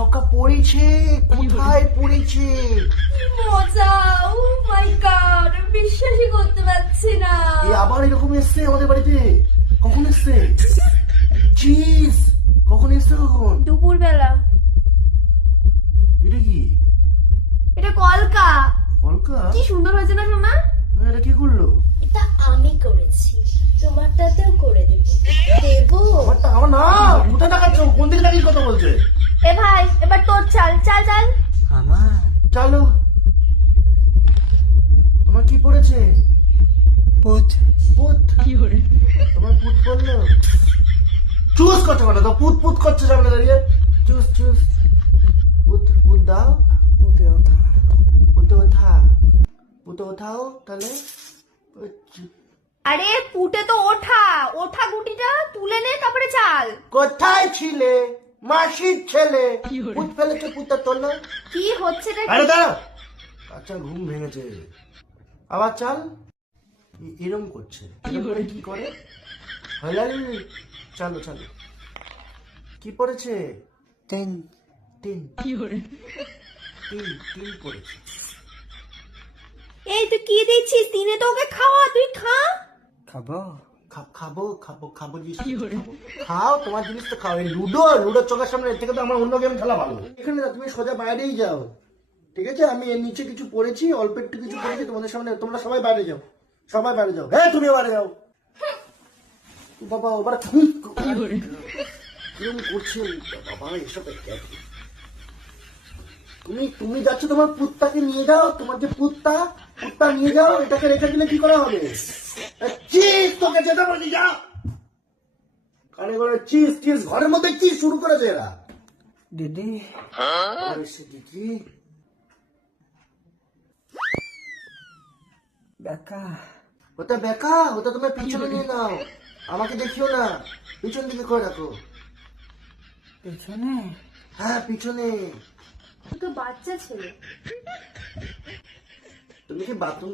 ছক্কা পড়েছে, কোথায় পড়েছে? মজা! ও মাই গড, বিশ্বাসই করতে পারছি না। আবার এরকম এসছে আমাদের বাড়িতে? কখন এসছে? চিজ কখন এসছে? কখন? দুপুরবেলা। এটা কি? এটা কলকা। কলকা? কি সুন্দর হয়েছে না সোনা? এটা কি করলো? এটা আমি করেছি, তোমারটাতেও করে দেবো। আমারটা আমার না, কোথায় তাকাচ্ছ? কোন দিকে তাকিয়ে কথা বলছে? এ ভাই, এবার তোর চাল চাল চাল। আমার চলো। তোমার কি পড়েছে? পুত। পুত? তোমার পুত পড়লো? চুজ করতে পারো তো, পুত পুত করছে সামনে দাঁড়িয়ে। Choose choose. পুত পুত দাও। পুতে ওঠা। পুতে ওঠা। পুতে ওঠাও তাহলে। আরে পুটে তো ওঠা, ওঠা গুটিটা তুলে নে তারপরে চাল। কোথায় ছিলে মাসির ছেলে? পুত ফেলেছে, পুতটা তোলো। কি হচ্ছে রে? আরে দাঁড়াও, আচ্ছা ঘুম ভেঙেছে। আবার চাল। এরম করছে, এরম করে কি করে? হ্যালো, চলো চলো। কি পড়েছে? টেন। টেন টেন টেন পড়েছে। এই তুই কি দিচ্ছিস? দিনে তো ওকে খাওয়া, তুই খা। খাবো খাবো খাবো খাবো জিনিস খাবো। খাও, তোমার জিনিস তো খাও। এই লুডো লুডোর চোখের সামনে, এর থেকে তো আমার অন্য গেম খেলা ভালো। এখানে না, তুমি সোজা বাইরেই যাও, ঠিক আছে? আমি এর নিচে কিছু পড়েছি, অল্প একটু কিছু পড়েছি তোমাদের সামনে। তোমরা সবাই বাইরে যাও, সবাই বাইরে যাও। হ্যাঁ, তুমিও বাইরে যাও। বাবা ওবার কিরম করছে বাবা এসব? তুমি যাচ্ছ তোমার পুত্তাকে নিয়ে যাও, তোমার যে পুত্তা নিয়ে যাও। এটাকে রেখে দিলে কি করে হবে? চিজ তোকে যেতে বলি, যা। কানে করে চিজ চিজ, ঘরের মধ্যে কি শুরু করেছে এরা? দিদি দিদি বেকা, ওটা বেকা, ওটা তোমার পিছনে নিয়ে নাও। আমাকে দেখিও না, পিছন দিকে করে রাখো। পিছনে? হ্যাঁ পিছনে। তো বাচ্চা ছেলে। তুমি কি বাথরুম